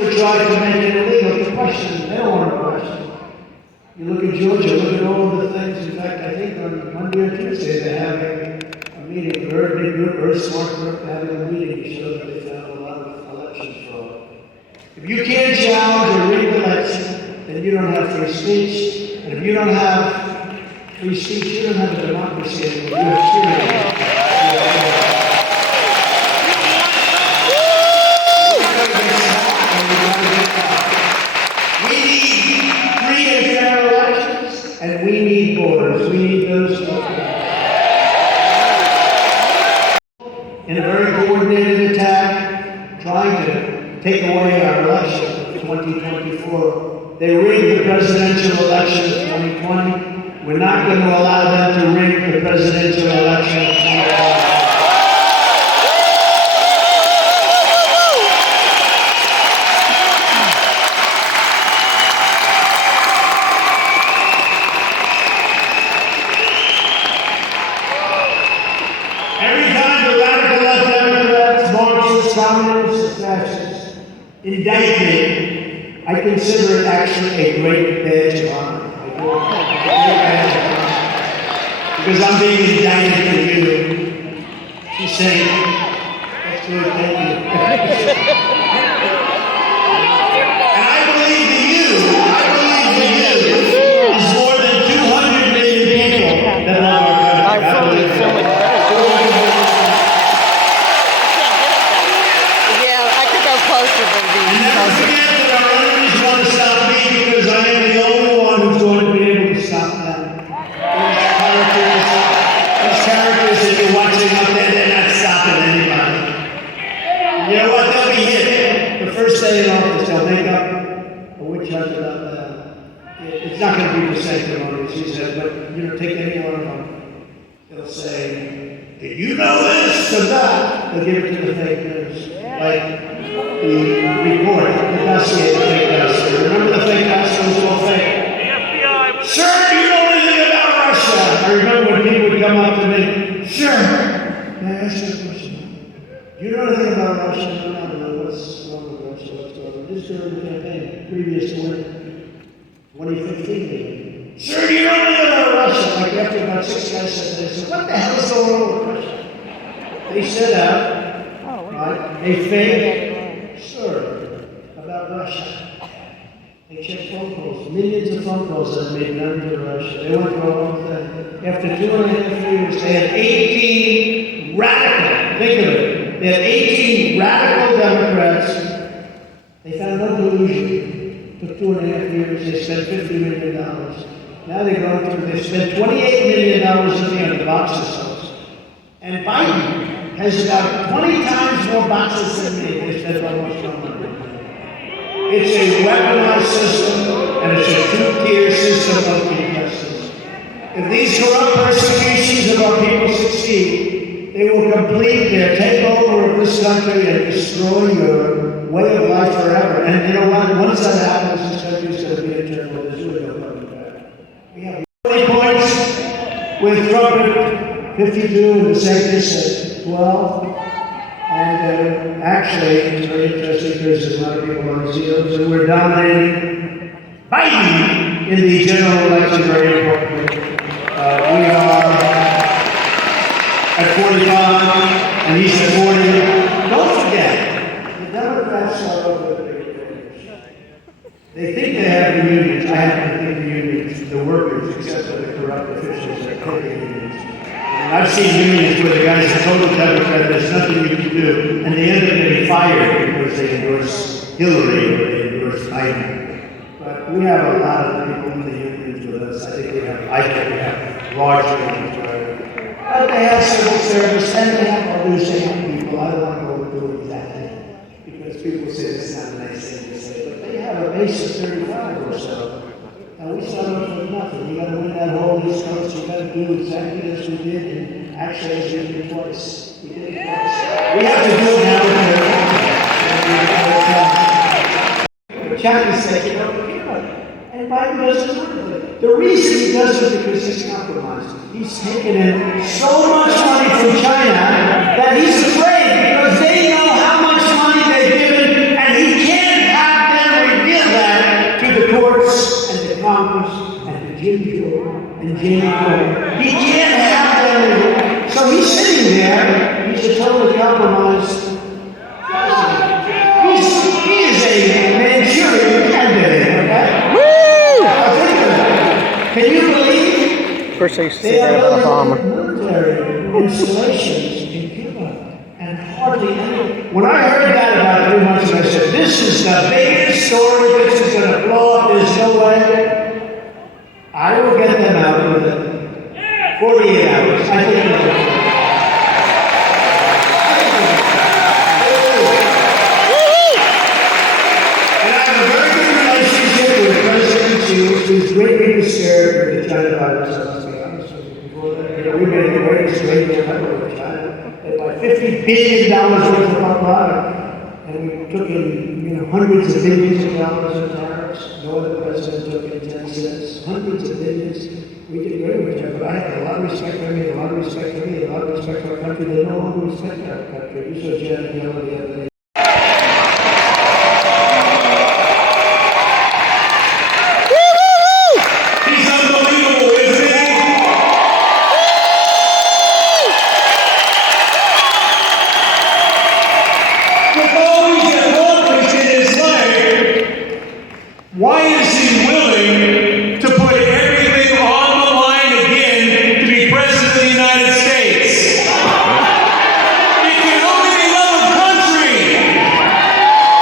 to try to make it illegal to question. They don't want to question. You look at Georgia, look at all of the things. In fact, I think on Monday or Tuesday they're having a meeting, a very big group, very smart group, having a meeting to show that they found a lot of election fraud. If you can't challenge or rig election, then you don't have free speech. And if you don't have free speech, you don't have a democracy anymore. You have tyranny. And we need borders. We need those in a very coordinated attack, trying to take away our election of 2024. They rigged the presidential election of 2020. We're not going to allow them to rig the presidential election of 2020. Communists, fascists, indict me, I consider it actually a great badge of honor. Because I'm being indicted for you. She's saying, that's good, thank you. And I believe the you is more than 200 million people that love our country. Never forget that our enemies want to stop me because I am the only one who's going to be able to stop them. These characters that you're watching up there, they're not stopping anybody. You know what? They'll be hit. The first day in office, they'll make up a witch hunt about that. It's not going to be the sanctimonious, he said, but take any one of them. They'll say, did you know this or that? They'll give it to the fake news. Like, the report, the dossier, the fake dossier. Remember the fake dossier was all fake? The FBI. Sir, do you know anything about Russia? I remember when people would come up to me, sir, may I ask you a question? Do you know anything about Russia? I don't know what's wrong with Russia, what's going on. This during the campaign, previous to 2015. Sir, do you know anything about Russia? Like after about 6 guys said this, what the hell is going on with Russia? They set out, right, a fake about Russia. They checked phone calls, millions of phone calls that made none to Russia. They went through a whole thing. After 2.5 years, they had 18 radical, think of it, they had 18 radical Democrats. They found no collusion. Took 2.5 years, they spent $50 million. Now they're going through, they spent $28 million looking at the boxes. And Biden has about 20 times more boxes than me. They spent almost no money. It's a weaponized system, and it's a two-tier system of injustice. If these corrupt persecutions of our people succeed, they will complete their takeover of this country and destroy your way of life forever. And you know what? Once that happens, this country is going to be eternal. There's really no coming back. We have 20 points with Trump 52 and DeSantis at 12. And actually, it's very interesting because there's a lot of people on Zeros, and we're dominating Biden in the general election very importantly. We are at 45, and he's at 40. Don't forget, the Democrats are over the big players. They think they have the unions. I happen to think the unions, the workers, except for the corrupt officials, are crooked unions. I've seen unions where the guy's a total Democrat, there's nothing you can do, and they end up getting fired because they endorse Hillary or they endorse Biden. But we have a lot of people in the unions with us. I think we have large unions, right? But they have civil service and they have producing people. I don't want to go into exactly because people say it's not a nice thing to say, but they have a base of 35 or so. And we started off with nothing. You got to win that whole East Coast. You got to do exactly as we did, and actually as we did it twice. We did it twice. We have to do it now with the China said, and Biden doesn't do it. The reason he does it because he's compromised. He's taken in so much money from China that he's afraid because they know how much money they've given, and he can't have and Jamie Cole. He can't have them. So he's sitting there. He's a totally compromised. He is a Manchurian candidate, okay? Woo! Can you believe? First I used to say that about Obama. Military installations in Cuba, and hardly any. When I heard that about 3 months ago, I said, "This is the biggest story. This is going to blow up. There's no way." I will get them out within 48 hours. I think they'll do it. Who's greatly scared of the China virus, let's be honest with you. Before that, we made the greatest radio network in China. They bought $50 billion worth of our product, and we took in hundreds of billions of dollars in tariffs. No other president took in 10 cents. Hundreds of billions. We did great with it, but I had a lot of respect for me, a lot of respect for me, a lot of respect for our country. They no longer respect our country. You saw Janet Yellen the other day. Why is he willing to put everything on the line again to be president of the United States? It can only be love of country.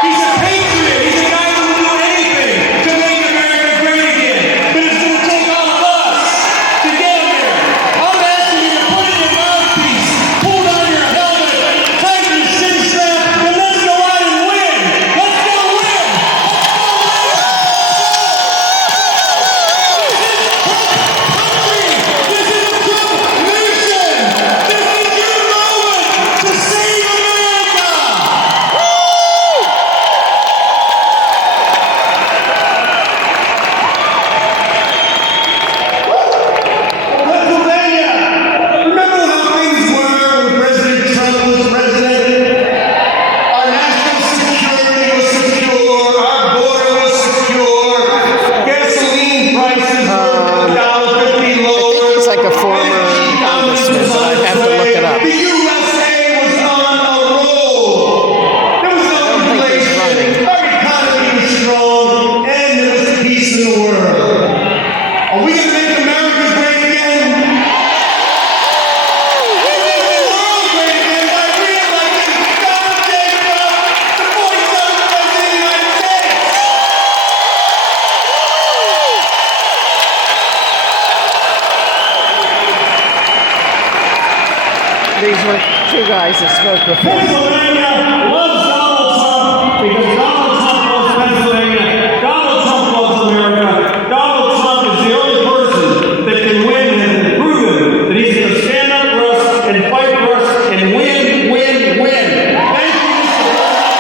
He's a patriot. He's a guy who will do anything to make America great again. But it's going to take all of us to get him there. I'm asking you to put in your mouthpiece, pull down your helmet, tighten your chin strap, and let's go out and win. Let's go win. These were two guys that spoke before. Pennsylvania loves Donald Trump because Donald Trump loves Pennsylvania. Donald Trump loves America. Donald Trump is the only person that can win and has proven that he's going to stand up for us and fight for us and win, win, win. Thank you, Mr. President.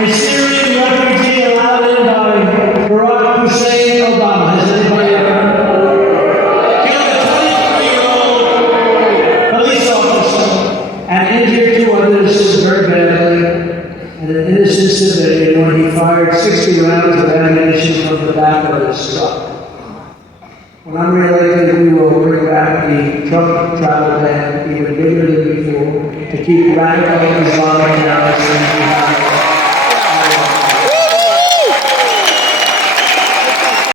A Syrian refugee allowed in by Barack Hussein Obama. Has anybody ever heard? Killed a 23-year-old police officer and injured two others very badly. And an innocent civilian when he fired 60 rounds of ammunition from the back of his truck. When I'm reelected, we will bring back the truck travel ban even bigger than before to keep radical Islamic terrorists in behind.